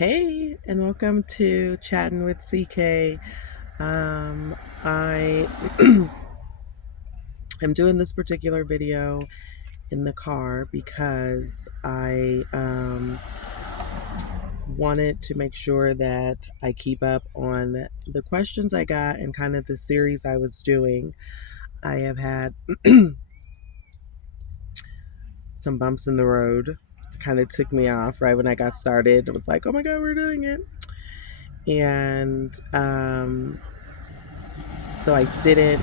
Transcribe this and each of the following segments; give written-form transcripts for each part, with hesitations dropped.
Hey, and welcome to Chatting with CK. I am doing this particular video in the car because I wanted to make sure that I keep up on the questions I got and kind of the series I was doing. I have had some bumps in the road. Kind of took me off right when I got started. It was like, oh my God, we're doing it. And so I didn't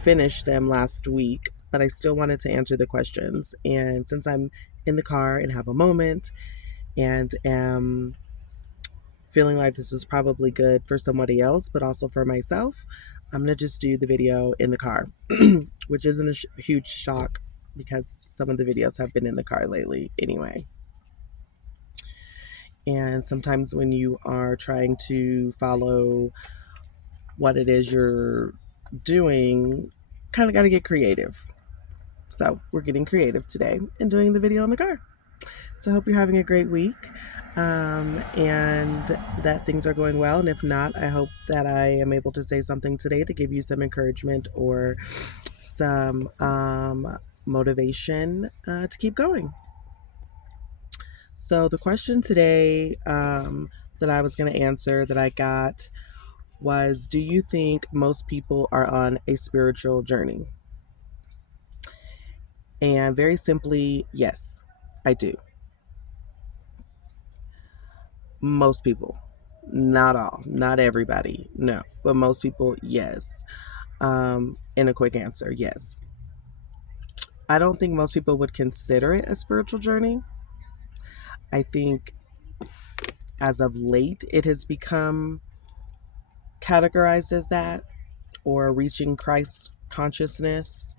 finish them last week, but I still wanted to answer the questions. And since I'm in the car and have a moment and am feeling like this is probably good for somebody else, but also for myself, I'm going to just do the video in the car, which isn't a huge shock because some of the videos have been in the car lately anyway. And sometimes when you are trying to follow what it is you're doing, kind of got to get creative. So we're getting creative today and doing the video in the car. So I hope you're having a great week and that things are going well. And if not, I hope that I am able to say something today to give you some encouragement or some motivation to keep going. So the question today that I was going to answer that I got was, do you think most people are on a spiritual journey? And very simply, yes, I do. Most people, not all, not everybody, no, but most people, yes. In a quick answer, yes. I don't think most people would consider it a spiritual journey. I think as of late, it has become categorized as that or reaching Christ consciousness.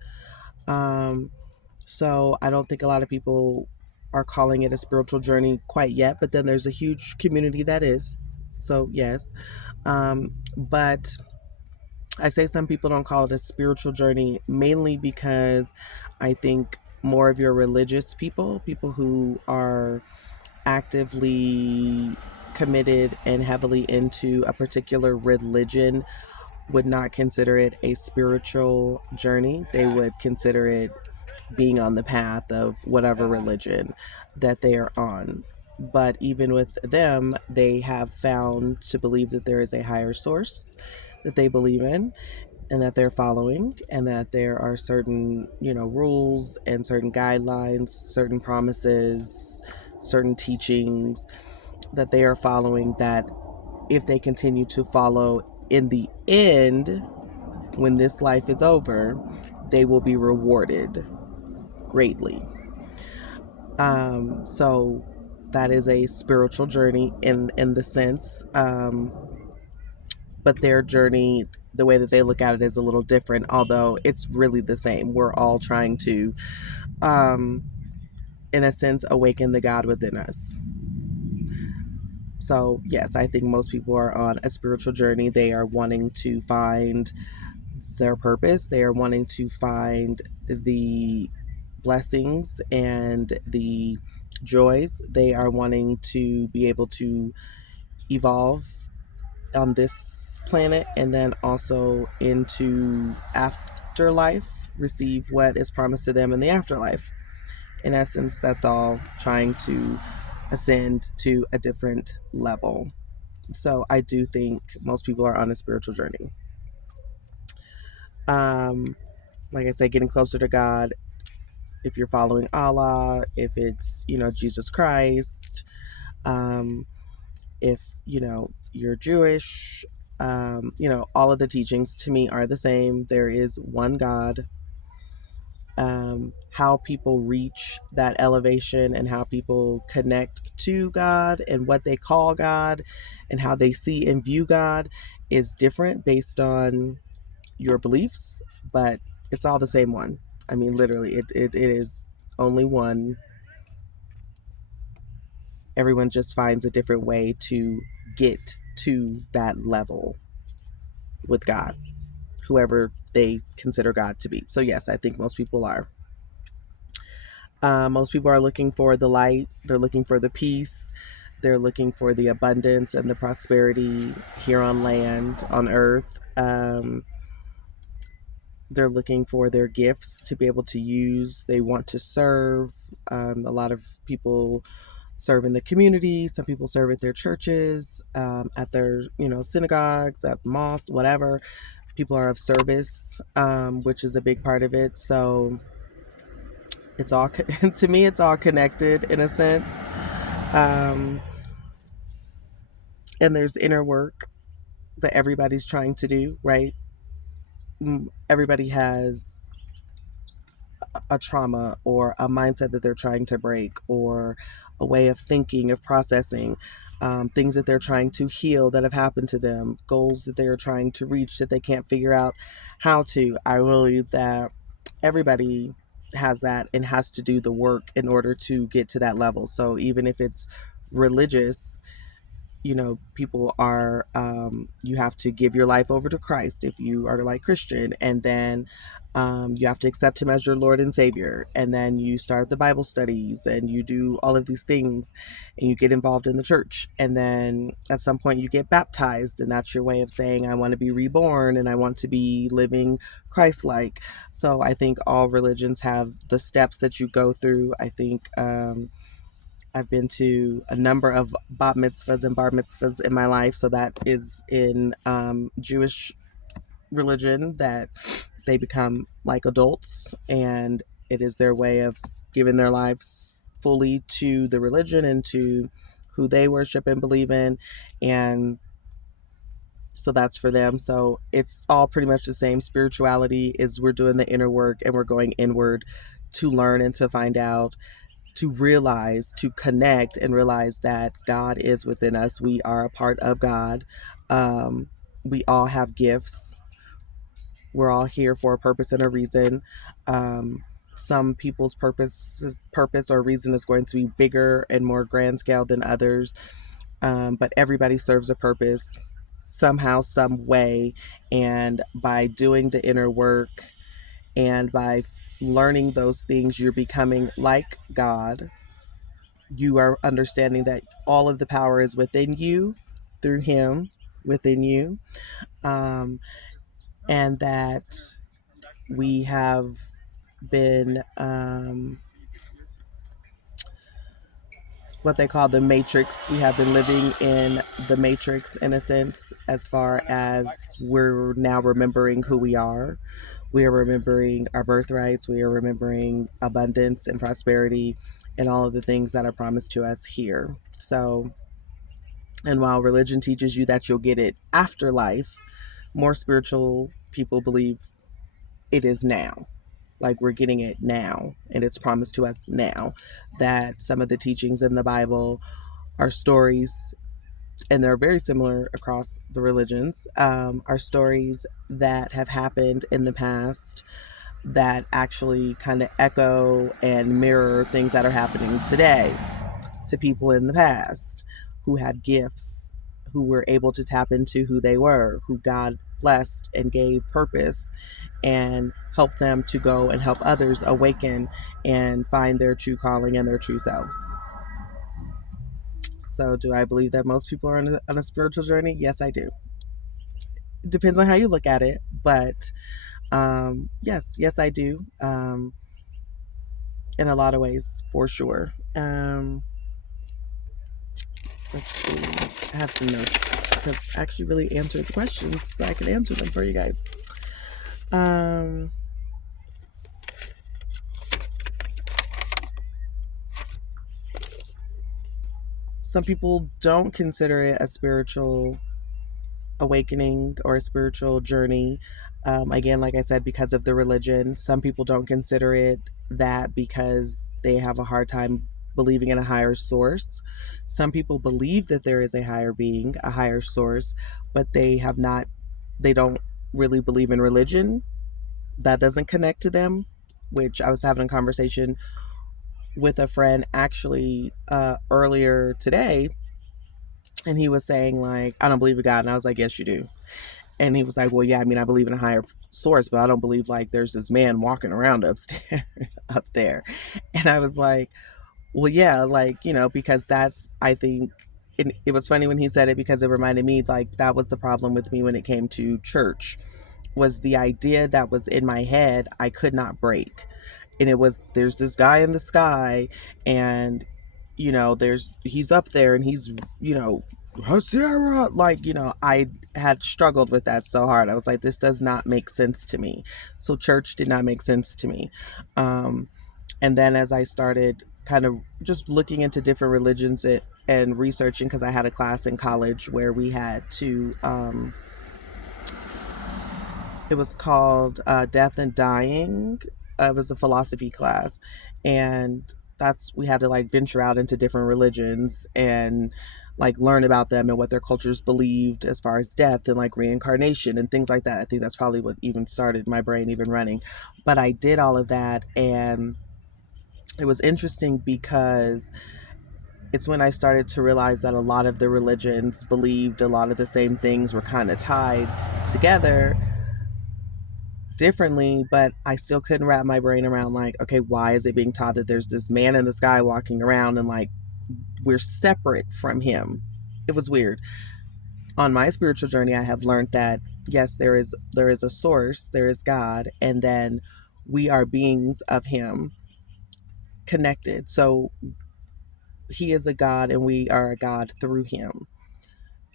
So I don't think a lot of people are calling it a spiritual journey quite yet, but then there's a huge community that is. So, yes. But I say some people don't call it a spiritual journey mainly because I think more of your religious people who are actively committed and heavily into a particular religion, would not consider it a spiritual journey. They would consider it being on the path of whatever religion that they are on. But even with them, they have found to believe that there is a higher source that they believe in and that they're following, and that there are certain, rules and certain guidelines, certain promises, certain teachings that they are following, that if they continue to follow, in the end, when this life is over, they will be rewarded greatly. So that is a spiritual journey in the sense, but their journey, the way that they look at it, is a little different, although it's really the same. We're all trying to, in a sense, awaken the God within us. So yes, I think most people are on a spiritual journey. They are wanting to find their purpose. They are wanting to find the blessings and the joys. They are wanting to be able to evolve on this planet and then also into afterlife, receive what is promised to them in the afterlife. In essence, that's all trying to ascend to a different level. So I do think most people are on a spiritual journey. Like I said, getting closer to God, if you're following Allah, if it's, Jesus Christ, if, you're Jewish, all of the teachings to me are the same. There is one God. How people reach that elevation and how people connect to God and what they call God and how they see and view God is different based on your beliefs, but it's all the same one. I mean, literally, it is only one. Everyone just finds a different way to get to that level with God, whoever they consider God to be. So yes, I think most people are. Most people are looking for the light. They're looking for the peace. They're looking for the abundance and the prosperity here on land, on earth. They're looking for their gifts to be able to use. They want to serve. A lot of people serve in the community. Some people serve at their churches, at their synagogues, at mosques, whatever. People are of service, which is a big part of it. So it's all to me, it's all connected in a sense. Um, and there's inner work that everybody's trying to do, right? Everybody has a trauma or a mindset that they're trying to break, or a way of thinking, of processing, things that they're trying to heal that have happened to them, goals that they're trying to reach that they can't figure out how to. I believe that everybody has that and has to do the work in order to get to that level. So even if it's religious, people are, you have to give your life over to Christ if you are like Christian, and then you have to accept him as your Lord and Savior, and then you start the Bible studies and you do all of these things, and you get involved in the church, and then at some point you get baptized, and that's your way of saying, I want to be reborn and I want to be living Christ-like. So I think all religions have the steps that you go through. I think I've been to a number of bat mitzvahs and bar mitzvahs in my life. So that is in Jewish religion, that they become like adults, and it is their way of giving their lives fully to the religion and to who they worship and believe in. And so that's for them. So it's all pretty much the same. Spirituality is, we're doing the inner work and we're going inward to learn and to find out, to realize, to connect and realize that God is within us. We are a part of God. We all have gifts. We're all here for a purpose and a reason. Some people's purpose or reason is going to be bigger and more grand scale than others. But everybody serves a purpose somehow, some way. And by doing the inner work and by learning those things, you're becoming like God. You are understanding that all of the power is within you, through him, within you. And that we have been, what they call the matrix. We have been living in the matrix in a sense, as far as we're now remembering who we are. We are remembering our birthrights. We are remembering abundance and prosperity and all of the things that are promised to us here. So, and while religion teaches you that you'll get it after life, more spiritual people believe it is now. Like, we're getting it now, and it's promised to us now. That some of the teachings in the Bible are stories, and they're very similar across the religions, are stories that have happened in the past that actually kind of echo and mirror things that are happening today to people in the past who had gifts, who were able to tap into who they were, who God blessed and gave purpose, and help them to go and help others awaken and find their true calling and their true selves. So, do I believe that most people are on a spiritual journey? Yes, I do. It depends on how you look at it, but yes, I do. In a lot of ways, for sure. Let's see. I have some notes because I actually really answered the questions, so I can answer them for you guys. Some people don't consider it a spiritual awakening or a spiritual journey. Again, like I said, because of the religion. Some people don't consider it that because they have a hard time believing in a higher source. Some people believe that there is a higher being, a higher source, but they don't really believe in religion. That doesn't connect to them, which I was having a conversation with a friend actually earlier today, and he was saying, like, I don't believe in God. And I was like, yes, you do. And he was like, well, yeah, I mean, I believe in a higher source, but I don't believe like there's this man walking around upstairs up there. And I was like, well, yeah, like, because that's, I think, it was funny when he said it, because it reminded me, like, that was the problem with me when it came to church, was the idea that was in my head I could not break. And it was, there's this guy in the sky, and there's he's up there, and he's, Sierra, like, I had struggled with that so hard. I was like, this does not make sense to me. So church did not make sense to me. um and then as I started kind of just looking into different religions, and researching, because I had a class in college where we had to, it was called Death and Dying. It was a philosophy class, and we had to like venture out into different religions and like learn about them and what their cultures believed as far as death and like reincarnation and things like that. I think that's probably what even started my brain even running. But I did all of that, and it was interesting because it's when I started to realize that a lot of the religions believed a lot of the same things, were kind of tied together differently, but I still couldn't wrap my brain around, like, okay, why is it being taught that there's this man in the sky walking around, and like we're separate from him? It was weird. On my spiritual journey, I have learned that yes, there is a source, there is God, and then we are beings of him, connected. So he is a God, and we are a God through him,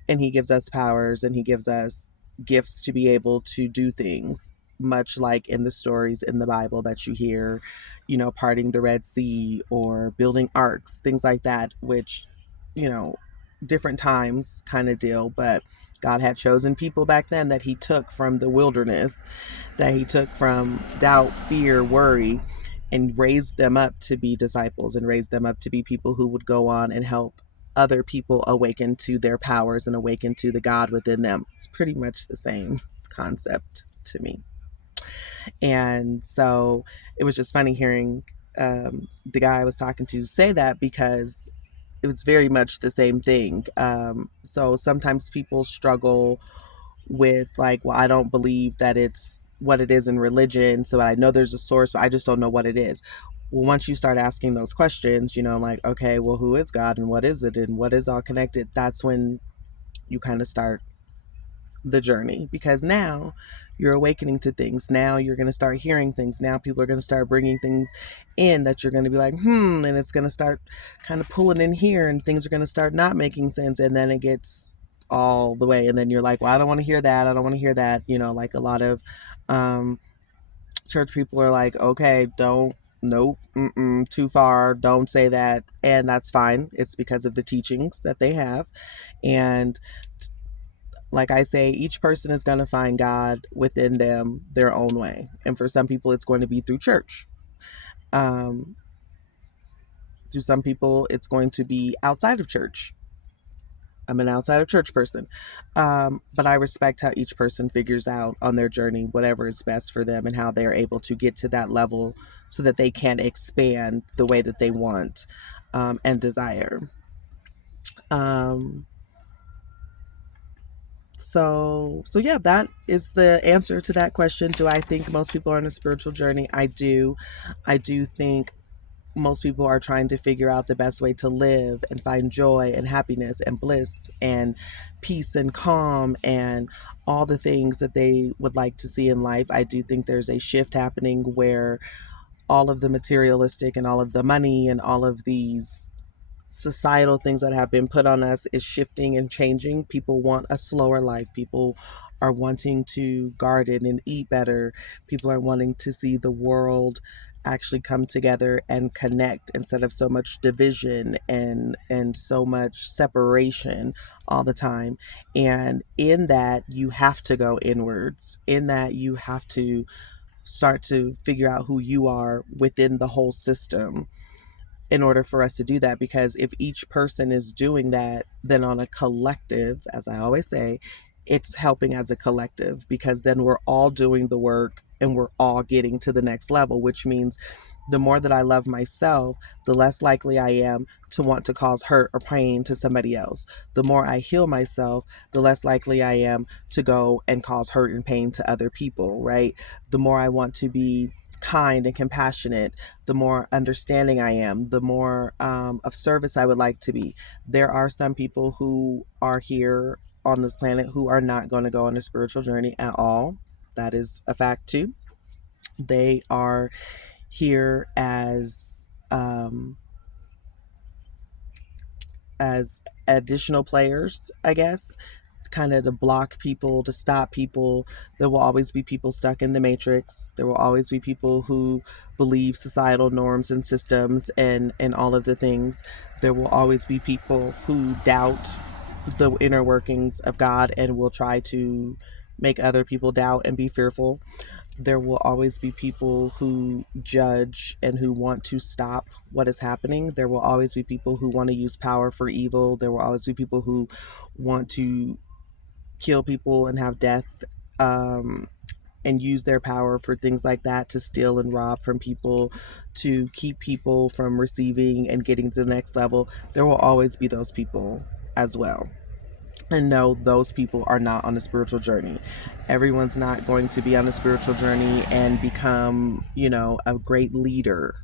and he gives us powers, and he gives us gifts to be able to do things, much like in the stories in the Bible that you hear, parting the Red Sea or building arcs, things like that, which, you know different times kind of deal. But God had chosen people back then that he took from the wilderness, that he took from doubt, fear, worry, and raised them up to be disciples, and raised them up to be people who would go on and help other people awaken to their powers and awaken to the God within them. It's pretty much the same concept to me. And so it was just funny hearing the guy I was talking to say that, because it was very much the same thing. So sometimes people struggle with, like, well, I don't believe that it's what it is in religion, so I know there's a source, but I just don't know what it is. Well, once you start asking those questions, like, okay, well, who is God, and what is it, and what is all connected, that's when you kind of start the journey, because now you're awakening to things. Now you're going to start hearing things. Now people are going to start bringing things in that you're going to be like, and it's going to start kind of pulling in here, and things are going to start not making sense. And then it gets all the way. And then you're like, well, I don't want to hear that. I don't want to hear that. Like a lot of church people are like, okay, don't, nope, too far, don't say that. And that's fine. It's because of the teachings that they have. And like I say, each person is going to find God within them their own way. And for some people, it's going to be through church. To some people, it's going to be outside of church. I'm an outside of church person. But I respect how each person figures out on their journey whatever is best for them, and how they are able to get to that level so that they can expand the way that they want and desire. So yeah, that is the answer to that question. Do I think most people are on a spiritual journey? I do. I do think most people are trying to figure out the best way to live and find joy and happiness and bliss and peace and calm and all the things that they would like to see in life. I do think there's a shift happening where all of the materialistic and all of the money and all of these societal things that have been put on us is shifting and changing. People want a slower life. People are wanting to garden and eat better. People are wanting to see the world actually come together and connect, instead of so much division and so much separation all the time. And in that, you have to go inwards. In that, you have to start to figure out who you are within the whole system, in order for us to do that. Because if each person is doing that, then on a collective, as I always say, it's helping as a collective, because then we're all doing the work and we're all getting to the next level, which means the more that I love myself, the less likely I am to want to cause hurt or pain to somebody else. The more I heal myself, the less likely I am to go and cause hurt and pain to other people, right? The more I want to be kind and compassionate, the more understanding I am, the more of service I would like to be. There are some people who are here on this planet who are not going to go on a spiritual journey at all. That is a fact too. They are here as additional players, I guess, kind of to block people, to stop people. There will always be people stuck in the matrix. There will always be people who believe societal norms and systems and all of the things. There will always be people who doubt the inner workings of God and will try to make other people doubt and be fearful. There will always be people who judge and who want to stop what is happening. There will always be people who want to use power for evil. There will always be people who want to kill people and have death, and use their power for things like that, to steal and rob from people, to keep people from receiving and getting to the next level. There will always be those people as well. And no, those people are not on a spiritual journey. Everyone's not going to be on a spiritual journey and become, a great leader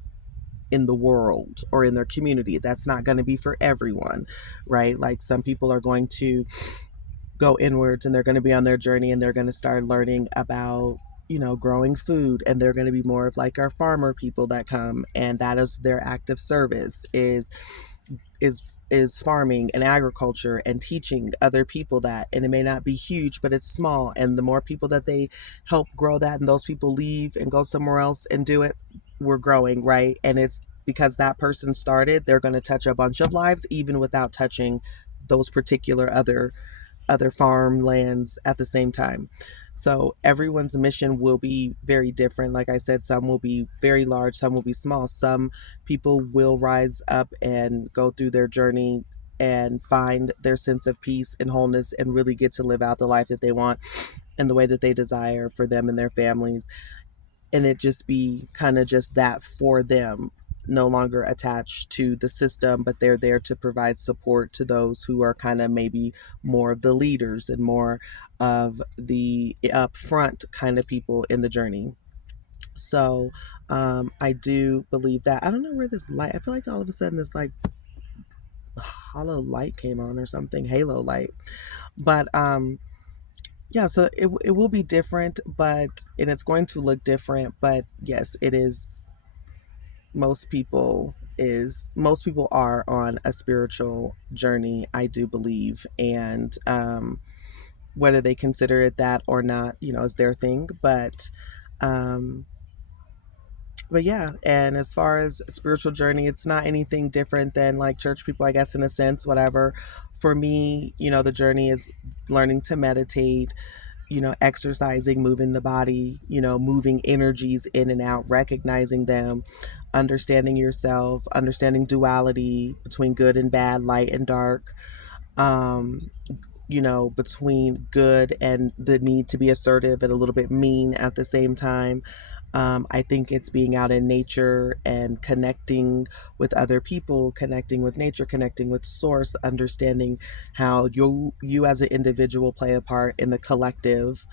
in the world or in their community. That's not going to be for everyone, right? Like, some people are going to go inwards and they're going to be on their journey and they're going to start learning about, growing food, and they're going to be more of like our farmer people that come, and that is their act of service, is farming and agriculture and teaching other people that. And it may not be huge, but it's small, and the more people that they help grow that, and those people leave and go somewhere else and do it, we're growing, right? And it's because that person started, they're going to touch a bunch of lives even without touching those particular other farmlands at the same time. So everyone's mission will be very different. Like I said, some will be very large, some will be small. Some people will rise up and go through their journey and find their sense of peace and wholeness and really get to live out the life that they want and the way that they desire for them and their families. And it just be kind of just that for them, no longer attached to the system, but they're there to provide support to those who are kind of maybe more of the leaders and more of the upfront kind of people in the journey. So I do believe that. I don't know where this light, I feel like all of a sudden this like hollow light came on or something, halo light. But yeah, so it will be different, but and it's going to look different, but yes, it is. Most people are on a spiritual journey, I do believe, and whether they consider it that or not, is their thing. Um but yeah, and as far as spiritual journey, it's not anything different than like church people, I guess, in a sense, whatever. For me, the journey is learning to meditate, exercising, moving the body, moving energies in and out, recognizing them, understanding yourself, understanding duality between good and bad, light and dark, um, between good and the need to be assertive and a little bit mean at the same time. I think it's being out in nature and connecting with other people, connecting with nature, connecting with source, understanding how you as an individual play a part in the collective.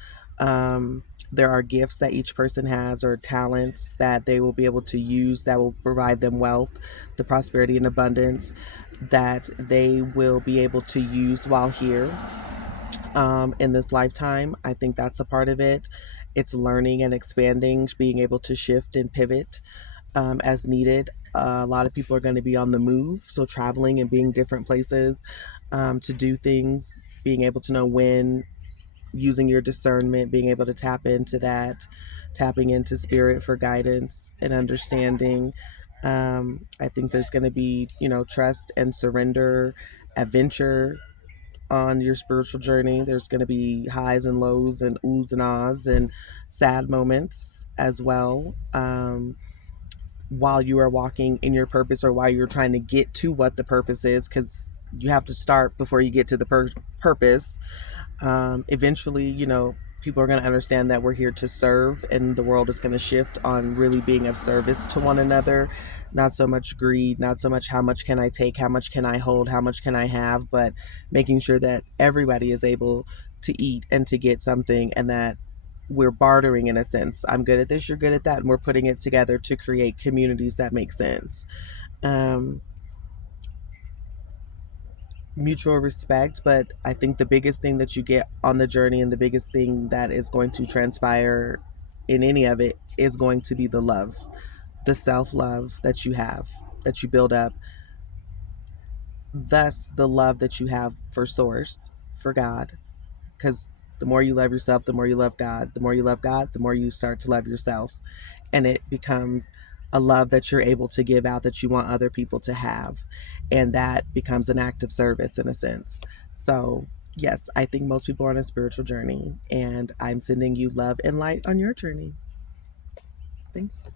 There are gifts that each person has, or talents that they will be able to use, that will provide them wealth, the prosperity and abundance that they will be able to use while here, in this lifetime. I think that's a part of it. It's learning and expanding, being able to shift and pivot as needed. A lot of people are going to be on the move, so traveling and being different places to do things, being able to know when, using your discernment, being able to tap into that, tapping into spirit for guidance and understanding. I think there's going to be, trust and surrender, adventure on your spiritual journey. There's going to be highs and lows and oohs and ahs and sad moments as well. While you are walking in your purpose, or while you're trying to get to what the purpose is, because you have to start before you get to the purpose. Eventually, people are going to understand that we're here to serve, and the world is going to shift on really being of service to one another. Not so much greed, not so much how much can I take, how much can I hold, how much can I have, but making sure that everybody is able to eat and to get something, and that we're bartering in a sense. I'm good at this, you're good at that, and we're putting it together to create communities that make sense. Um, Mutual respect, but I think the biggest thing that you get on the journey and the biggest thing that is going to transpire in any of it is going to be the love, the self-love that you have, that you build up, thus the love that you have for source, for God, because the more you love yourself, the more you love God. The more you love God, the more you start to love yourself. And it becomes a love that you're able to give out that you want other people to have. And that becomes an act of service in a sense. So, yes, I think most people are on a spiritual journey. And I'm sending you love and light on your journey. Thanks.